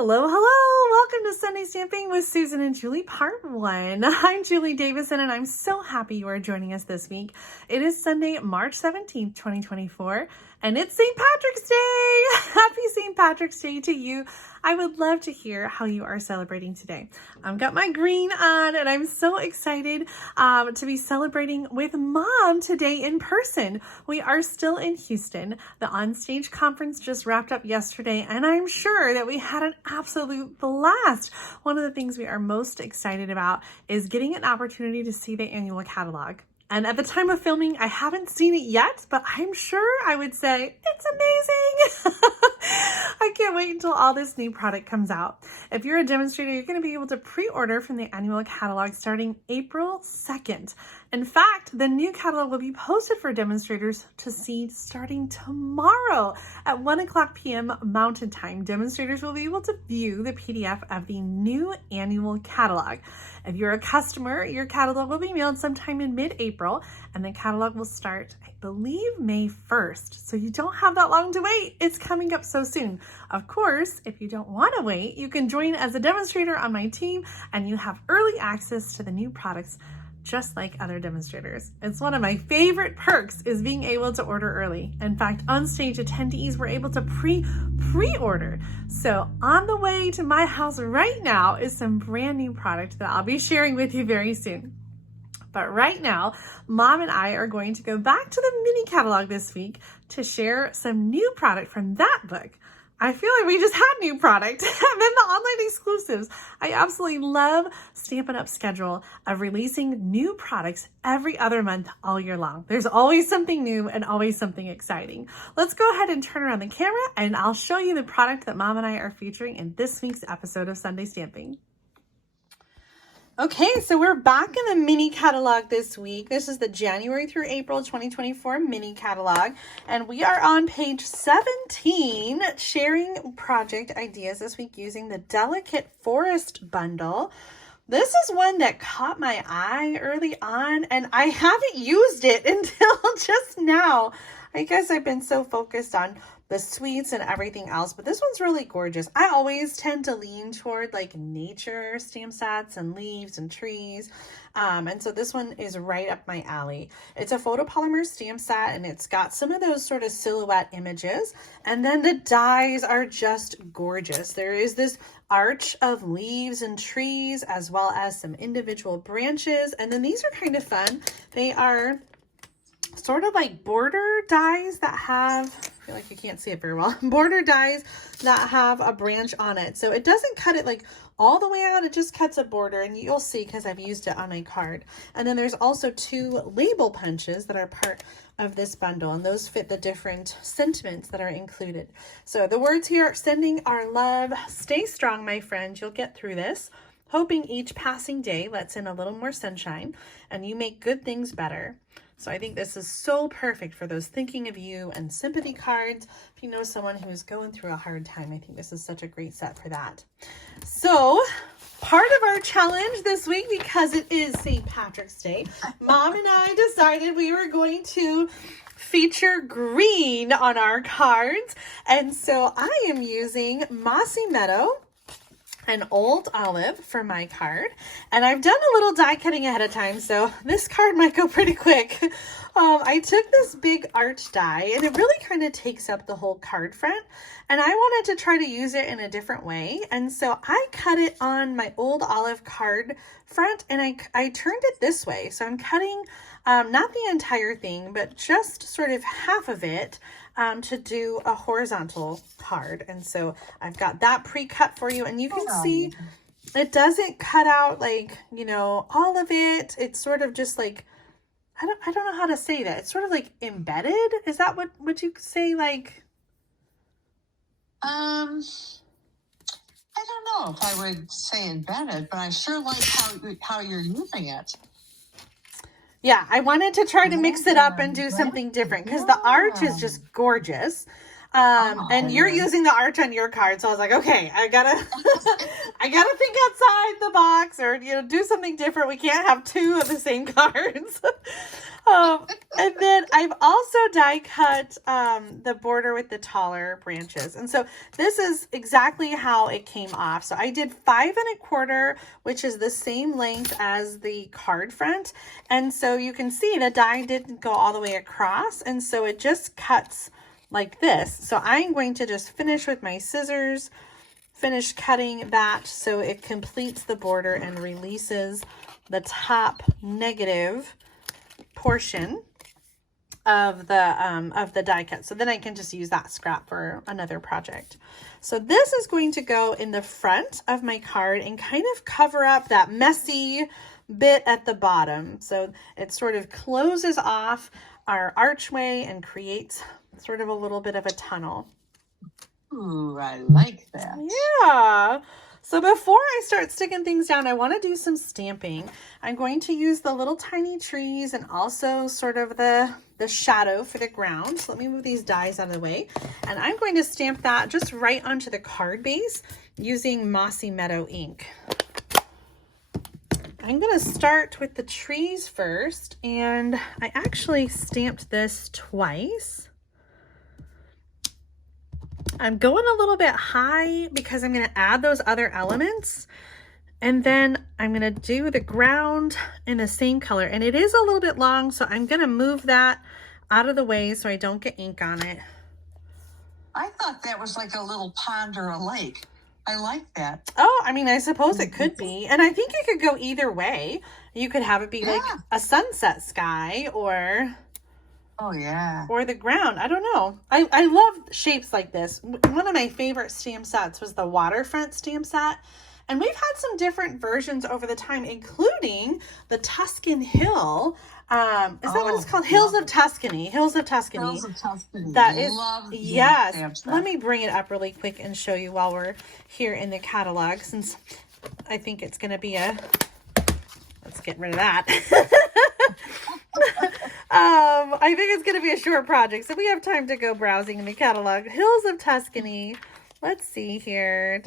Hello, hello. Welcome to Sunday Stamping with Susan and Julie, part 1. I'm Julie Davison, and I'm so happy you are joining us this week. It is Sunday, March 17th, 2024, and it's St. Patrick's Day. Happy St. Patrick's Day to you. I would love to hear how you are celebrating today. I've got my green on, and I'm so excited to be celebrating with Mom today in person. We are still in Houston. The Onstage conference just wrapped up yesterday, and I'm sure that we had an absolute blast. One of the things we are most excited about is getting an opportunity to see the annual catalog. And at the time of filming, I haven't seen it yet, but I'm sure I would say it's amazing. I can't wait until all this new product comes out. If you're a demonstrator, you're going to be able to pre-order from the annual catalog starting April 2nd. In fact, the new catalog will be posted for demonstrators to see starting tomorrow at 1:00 p.m. Mountain Time. Demonstrators will be able to view the PDF of the new annual catalog. If you're a customer, your catalog will be mailed sometime in mid-April, and the catalog will start, I believe, May 1st. So you don't have that long to wait. It's coming up so soon. Of course, if you don't want to wait, you can join as a demonstrator on my team, and you have early access to the new products just like other demonstrators. It's one of my favorite perks is being able to order early. In fact, Onstage attendees were able to pre-order. So on the way to my house right now is some brand new product that I'll be sharing with you very soon. But right now, Mom and I are going to go back to the mini catalog this week to share some new product from that book. I feel like we just had new product and then the online exclusives. I absolutely love Stampin' Up's schedule of releasing new products every other month all year long. There's always something new and always something exciting. Let's go ahead and turn around the camera and I'll show you the product that Mom and I are featuring in this week's episode of Sunday Stamping. Okay, so we're back in the mini catalog this week. This is the January through April 2024 mini catalog, and we are on page 17, sharing project ideas this week using the Delicate Forest bundle. This is one that caught my eye early on, and I haven't used it until just now. I guess I've been so focused on the sweets and everything else, but this one's really gorgeous. I always tend to lean toward like nature stamp sets and leaves and trees. And so this one is right up my alley. It's a photopolymer stamp set and it's got some of those sort of silhouette images. And then the dies are just gorgeous. There is this arch of leaves and trees as well as some individual branches. And then these are kind of fun. They are sort of like border dies that have, I feel like you can't see it very well, border dies that have a branch on it. So it doesn't cut it like all the way out, it just cuts a border, and you'll see because I've used it on my card. And then there's also 2 label punches that are part of this bundle, and those fit the different sentiments that are included. So the words here, sending our love, stay strong, my friend, you'll get through this. Hoping each passing day lets in a little more sunshine, and you make good things better. So I think this is so perfect for those thinking of you and sympathy cards. If you know someone who is going through a hard time, I think this is such a great set for that. So part of our challenge this week, because it is St. Patrick's Day, Mom and I decided we were going to feature green on our cards. And so I am using Mossy Meadow and Old Olive for my card, and I've done a little die cutting ahead of time, so this card might go pretty quick. I took this big arch die, and it really kind of takes up the whole card front, and I wanted to try to use it in a different way, and so I cut it on my Old Olive card front, and I turned it this way, so I'm cutting not the entire thing, but just sort of half of it to do a horizontal card. And so I've got that pre-cut for you, and you can see it doesn't cut out like, you know, all of it. It's sort of just like, I don't know how to say that. It's sort of like embedded. Is that what you say? Like, I don't know if I would say embedded, but I sure like how you're using it. Yeah, I wanted to try to mix it up and do something different because the arch is just gorgeous. And you're using the arch on your card. So I was like, okay, I gotta, I gotta think outside the box, or, you know, do something different. We can't have two of the same cards. And then I've also die cut the border with the taller branches. And so this is exactly how it came off. So I did 5 1/4, which is the same length as the card front. And so you can see the die didn't go all the way across. And so it just cuts like this. So I'm going to just finish with my scissors, finish cutting that so it completes the border and releases the top negative portion of the die cut. So then I can just use that scrap for another project. So this is going to go in the front of my card and kind of cover up that messy bit at the bottom. So it sort of closes off our archway and creates sort of a little bit of a tunnel. Ooh, I like that. Yeah. So before I start sticking things down, I want to do some stamping. I'm going to use the little tiny trees and also sort of the shadow for the ground. So let me move these dies out of the way. And I'm going to stamp that just right onto the card base using Mossy Meadow ink. I'm going to start with the trees first. And I actually stamped this twice. I'm going a little bit high because I'm going to add those other elements, and then I'm going to do the ground in the same color, and it is a little bit long, so I'm going to move that out of the way so I don't get ink on it. I thought that was like a little pond or a lake. I like that. Oh, I mean, I suppose it could be, and I think it could go either way. You could have it be like a sunset sky, or... Oh, yeah. Or the ground. I don't know. I love shapes like this. One of my favorite stamp sets was the waterfront stamp set. And we've had some different versions over the time, including the Tuscan Hill. Is that what it's called? Hills of Tuscany. Hills of Tuscany. Hills of Tuscany. That is, love yes. Let me bring it up really quick and show you while we're here in the catalog, since I think it's going to be let's get rid of that. I think it's going to be a short project, so we have time to go browsing in the catalog. Hills of Tuscany. Let's see here.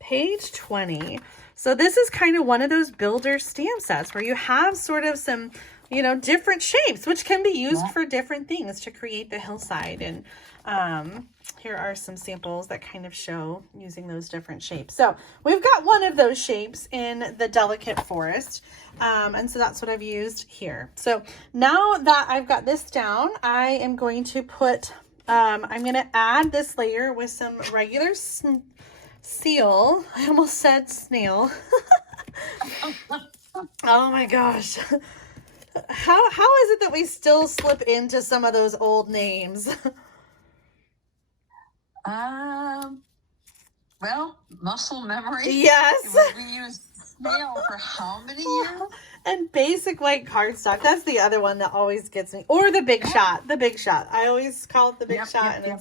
Page 20. So this is kind of one of those builder stamp sets where you have sort of some, you know, different shapes, which can be used for different things to create the hillside. And here are some samples that kind of show using those different shapes. So we've got one of those shapes in the Delicate Forest. And so that's what I've used here. So now that I've got this down, I am going to put, I'm going to add this layer with some regular seal. I almost said snail. Oh my gosh. How is it that we still slip into some of those old names? Well, muscle memory. Yes. We used snail for how many years? And basic white cardstock. That's the other one that always gets me. Or the Big Shot. The Big Shot. I always call it the Big Shot, and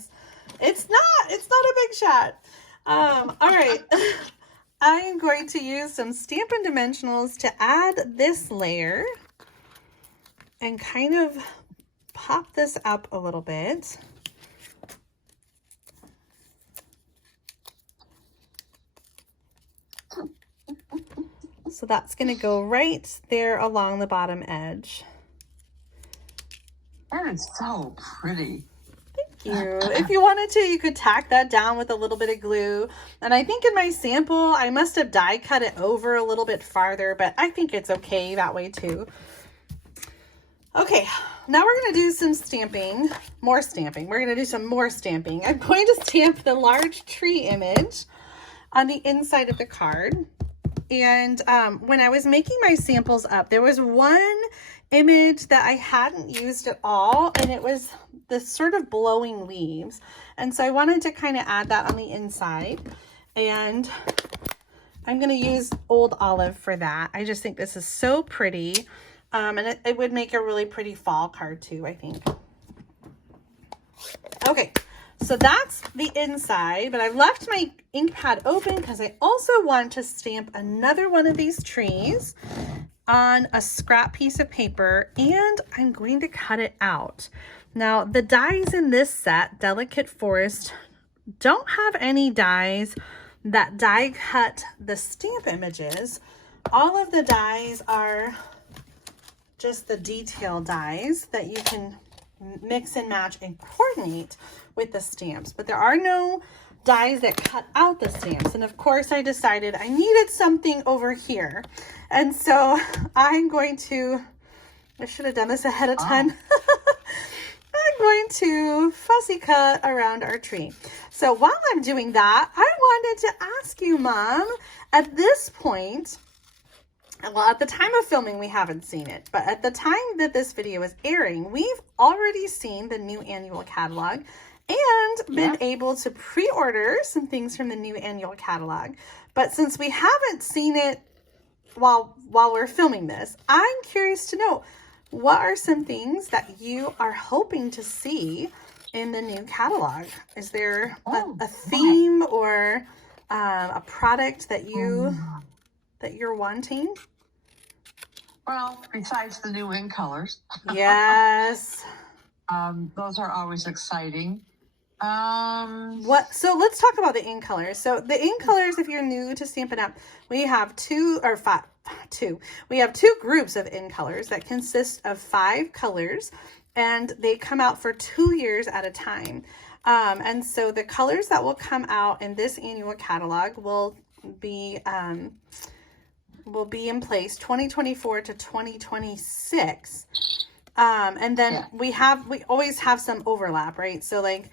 it's not a Big Shot. All right. I am going to use some Stampin' Dimensionals to add this layer and kind of pop this up a little bit. So that's going to go right there along the bottom edge. That is so pretty. Thank you. If you wanted to, you could tack that down with a little bit of glue. And I think in my sample, I must have die cut it over a little bit farther, but I think it's okay that way too. Okay, now we're going to do some stamping, more stamping. We're going to do some more stamping. I'm going to stamp the large tree image on the inside of the card. And when I was making my samples up, there was one image that I hadn't used at all, and it was this sort of blowing leaves. And so I wanted to kind of add that on the inside. And I'm going to use Old Olive for that. I just think this is so pretty. And it would make a really pretty fall card too, I think. Okay, so that's the inside, but I've left my ink pad open because I also want to stamp another one of these trees on a scrap piece of paper, and I'm going to cut it out. Now, the dies in this set, Delicate Forest, don't have any dies that die cut the stamp images. All of the dies are just the detail dies that you can mix and match and coordinate with the stamps, but there are no dies that cut out the stamps. And of course I decided I needed something over here, and so I'm going to, I should have done this ahead of time. I'm going to fussy cut around our tree. So while I'm doing that, I wanted to ask you, Mom, at this point, well, at the time of filming, we haven't seen it, but at the time that this video is airing, we've already seen the new annual catalog and been able to pre-order some things from the new annual catalog. But since we haven't seen it while we're filming this, I'm curious to know, what are some things that you are hoping to see in the new catalog? Is there a theme or a product that you're wanting? Well, besides the new in colors. Yes. Those are always exciting. So let's talk about the in colors. So the in colors, if you're new to Stampin' Up, we have two groups of in colors that consist of 5 colors, and they come out for 2 years at a time. And so the colors that will come out in this annual catalog will be in place 2024 to 2026. And then we always have some overlap, right? So like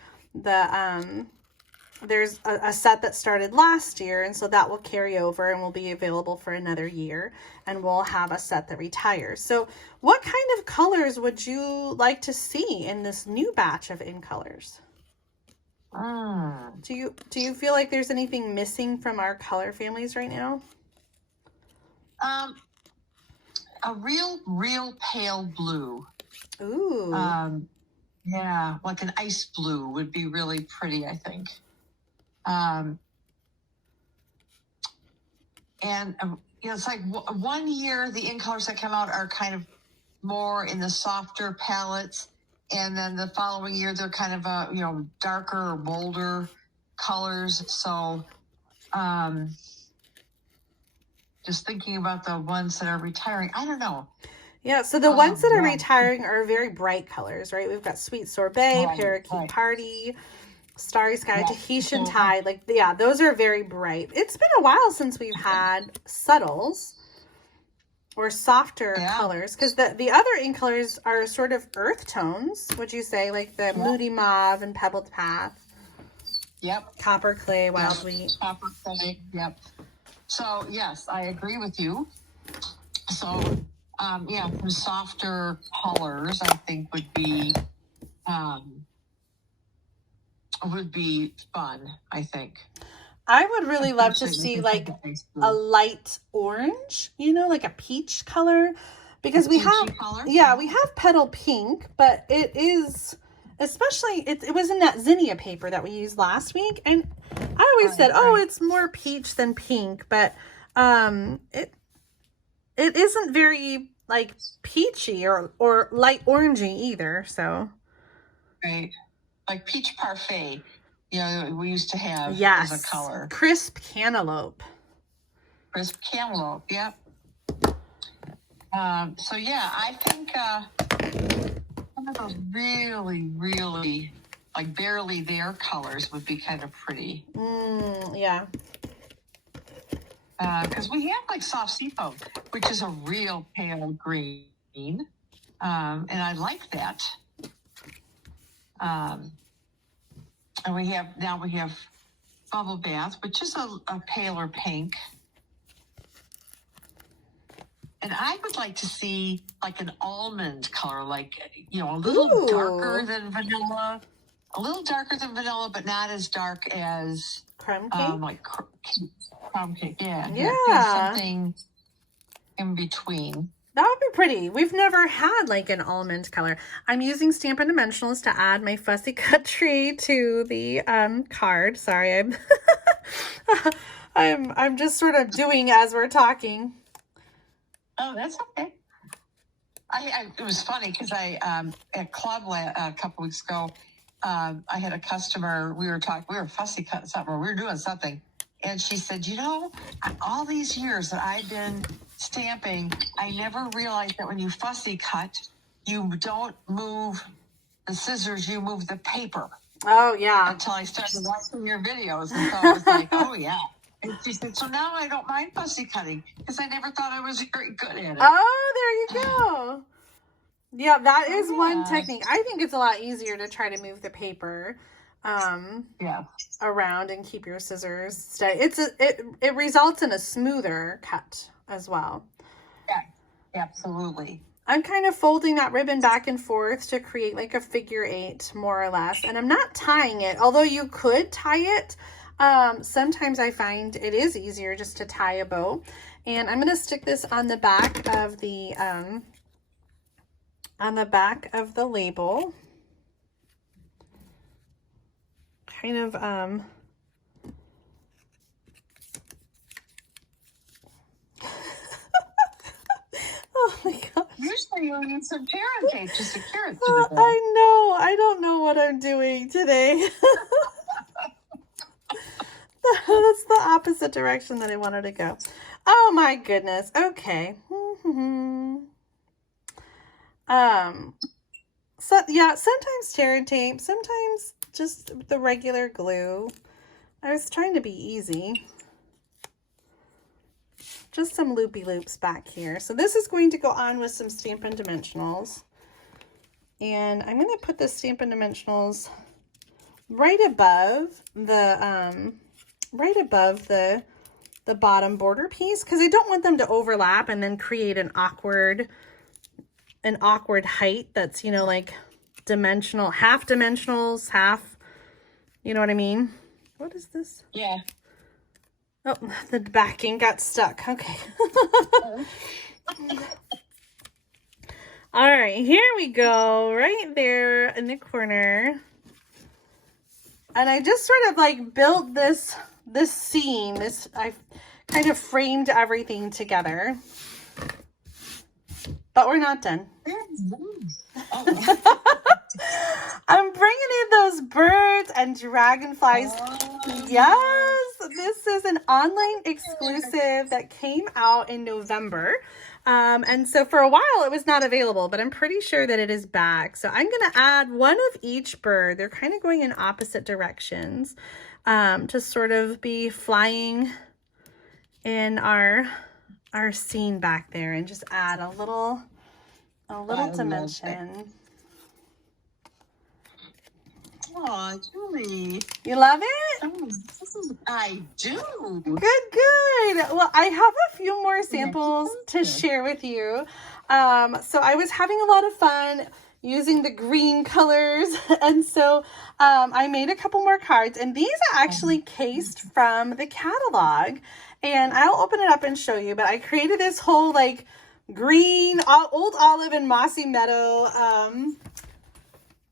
there's a set that started last year, and so that will carry over and will be available for another year, and we'll have a set that retires. So what kind of colors would you like to see in this new batch of in colors? Do you feel like there's anything missing from our color families right now? A real pale blue. Ooh. Yeah, like an ice blue would be really pretty, I think. And it's like 1 year the in colors that come out are kind of more in the softer palettes, and then the following year they're kind of darker or bolder colors. So just thinking about the ones that are retiring, I don't know. Yeah, so the ones that are retiring are very bright colors, right? We've got Sweet Sorbet, Parakeet Party, Starry Sky, Tahitian Tide. Like, yeah, those are very bright. It's been a while since we've had subtles or softer colors, because the other ink colors are sort of earth tones, would you say? Like the Moody Mauve and Pebbled Path. Yep. Copper Clay, Wild Wheat. Copper Clay, yep. So, yes, I agree with you. So, some softer colors, I think, would be fun, I think. I would really love to see like a light orange, like a peach color, because we have petal pink, but it is, especially, it was in that zinnia paper that we used last week, and I always said, it's more peach than pink, but it isn't very like peachy or light orangey either. So right, like peach parfait, we used to have as a color. Crisp cantaloupe. Yep. So yeah, I think some of those really, really like barely there colors would be kind of pretty. Yeah. Because we have like soft seafoam, which is a real pale green, and I like that. And we have Bubble Bath, which is a paler pink. And I would like to see like an almond color, like, a little darker than vanilla. A little darker than vanilla, but not as dark as crumb cake. Like crumb cake, yeah. Something in between. That would be pretty. We've never had like an almond color. I'm using Stampin' Dimensionals to add my fussy cut tree to the card. Sorry, I'm just sort of doing as we're talking. Oh, that's okay. It was funny because at club a couple weeks ago, I had a customer. We were fussy cutting something, or we were doing something, and she said, all these years that I've been stamping, I never realized that when you fussy cut, you don't move the scissors, you move the paper. Oh, yeah. Until I started watching your videos, and so I was like, oh yeah. And she said, so now I don't mind fussy cutting because I never thought I was very good at it. Oh, there you go. Yeah, that is one technique. I think it's a lot easier to try to move the paper around and keep your scissors steady. It results in a smoother cut as well. Yeah, absolutely. I'm kind of folding that ribbon back and forth to create like a figure 8 more or less. And I'm not tying it, although you could tie it. Sometimes I find it is easier just to tie a bow. And I'm going to stick this on the back of the label. Kind of oh my gosh. Usually you need some parent tape to secure it to the bow. I know. I don't know what I'm doing today. That's the opposite direction that I wanted to go. Oh my goodness. Okay. So yeah, sometimes tear tape, sometimes just the regular glue. I was trying to be easy. Just some loopy loops back here. So this is going to go on with some Stampin' Dimensionals. And I'm going to put the Stampin' Dimensionals right above the bottom border piece, because I don't want them to overlap and then create an awkward height that's, like dimensional, half dimensionals, half, you know what I mean? What is this? Yeah. Oh, the backing got stuck. Okay. All right, here we go, right there in the corner. And I just sort of like built this scene. I kind of framed everything together. But we're not done. I'm bringing in those birds and dragonflies. Yes, this is an online exclusive that came out in November. And so for a while it was not available, but I'm pretty sure that it is back. So I'm going to add one of each bird. They're kind of going in opposite directions to sort of be flying in our scene back there, and just add a little dimension. Oh, Julie. You love it? I do. Good. Well, I have a few more samples to share with you. So I was having a lot of fun using the green colors. And so I made a couple more cards, and these are actually cased from the catalog. And I'll open it up and show you, but I created this whole like green, old olive and mossy meadow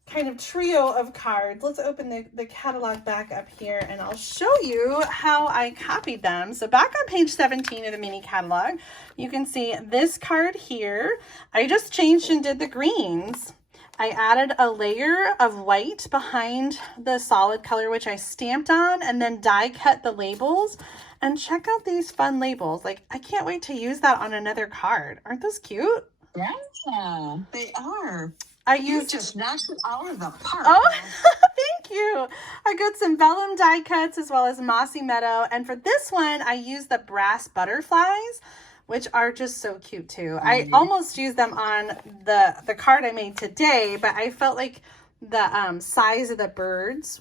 kind of trio of cards. Let's open the catalog back up here and I'll show you how I copied them. So back on page 17 of the mini catalog, you can see this card here. I just changed and did the greens. I added a layer of white behind the solid color, which I stamped on, and then die cut the labels. And check out these fun labels. Like, I can't wait to use that on another card. Aren't those cute? Yeah, they are. You just knocked it out of the park. Oh, thank you. I got some vellum die cuts as well as mossy meadow. And for this one, I used the brass butterflies, which are just so cute too. I almost used them on the card I made today, but I felt like the size of the birds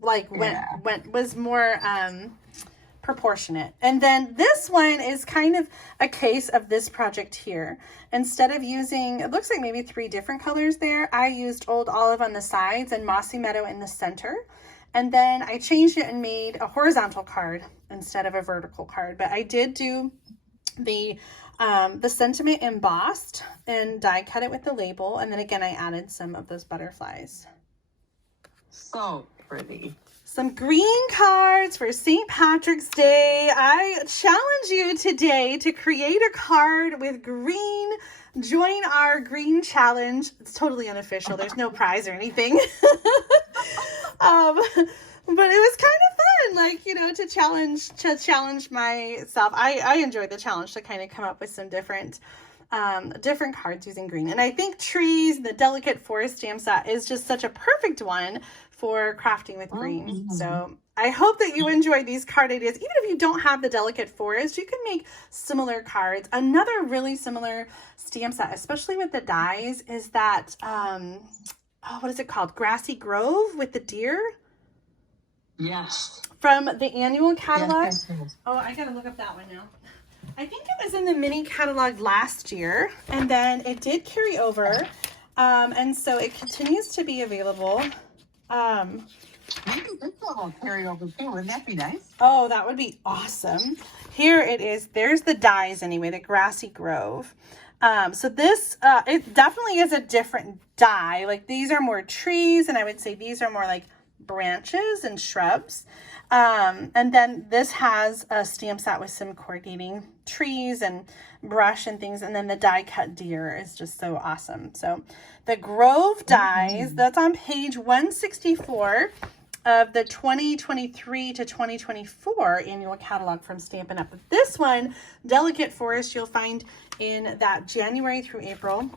was more proportionate. And then this one is kind of a case of this project here. Instead of using, it looks like maybe 3 different colors there, I used old olive on the sides and mossy meadow in the center. And then I changed it and made a horizontal card instead of a vertical card. But I did do the sentiment embossed and die cut it with the label. And then again, I added some of those butterflies. So pretty. Some green cards for St. Patrick's Day. I challenge you today to create a card with green join our green challenge. It's totally unofficial. There's no prize or anything. But it was kind of fun, like, you know, to challenge myself. I enjoyed the challenge to kind of come up with some different cards using green. And I think trees, the Delicate Forest stamp set is just such a perfect one for crafting with green. So I hope that you enjoyed these card ideas. Even if you don't have the Delicate Forest, you can make similar cards. Another really similar stamp set, especially with the dies, is that, what is it called? Grassy Grove with the deer. Yes. From the annual catalog. Yes. Oh, I gotta look up that one now. I think it was in the mini catalog last year, and then it did carry over, and so it continues to be available. Maybe this one will carry over too. Wouldn't that be nice? Oh, that would be awesome. Here it is. There's the dies anyway, the Grassy Grove. So this, it definitely is a different die. Like these are more trees, and I would say these are more like branches and shrubs. And then this has a stamp set with some corrugating trees and brush and things. And then the die cut deer is just so awesome. So the Grove dies, that's on page 164 of the 2023 to 2024 annual catalog from Stampin' Up. But this one, Delicate Forest, you'll find in that January through April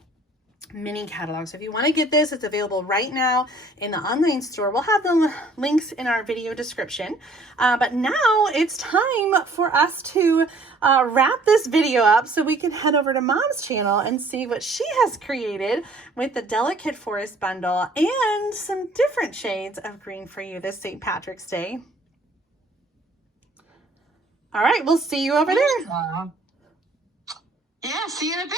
mini catalog. So if you want to get this, it's available right now in the online store. We'll have the links in our video description. But now it's time for us to wrap this video up so we can head over to Mom's channel and see what she has created with the Delicate Forest bundle and some different shades of green for you this St. Patrick's Day. All right, we'll see you over there. Yeah, see you in a bit.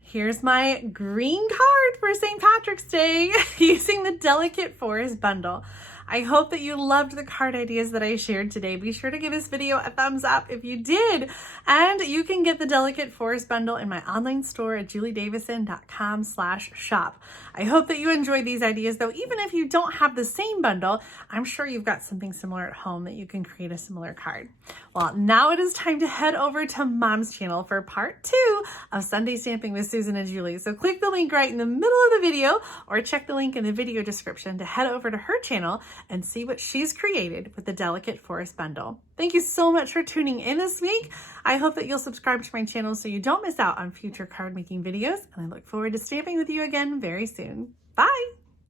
Here's my green card for St. Patrick's Day using the Delicate Forest bundle. I hope that you loved the card ideas that I shared today. Be sure to give this video a thumbs up if you did. And you can get the Delicate Forest bundle in my online store at juliedavison.com/shop. I hope that you enjoyed these ideas, though. Even if you don't have the same bundle, I'm sure you've got something similar at home that you can create a similar card. Well, now it is time to head over to Mom's channel for part 2 of Sunday Stamping with Susan and Julie. So click the link right in the middle of the video or check the link in the video description to head over to her channel and see what she's created with the Delicate Forest bundle. Thank you so much for tuning in this week. I hope that you'll subscribe to my channel so you don't miss out on future card making videos, and I look forward to stamping with you again very soon. Bye!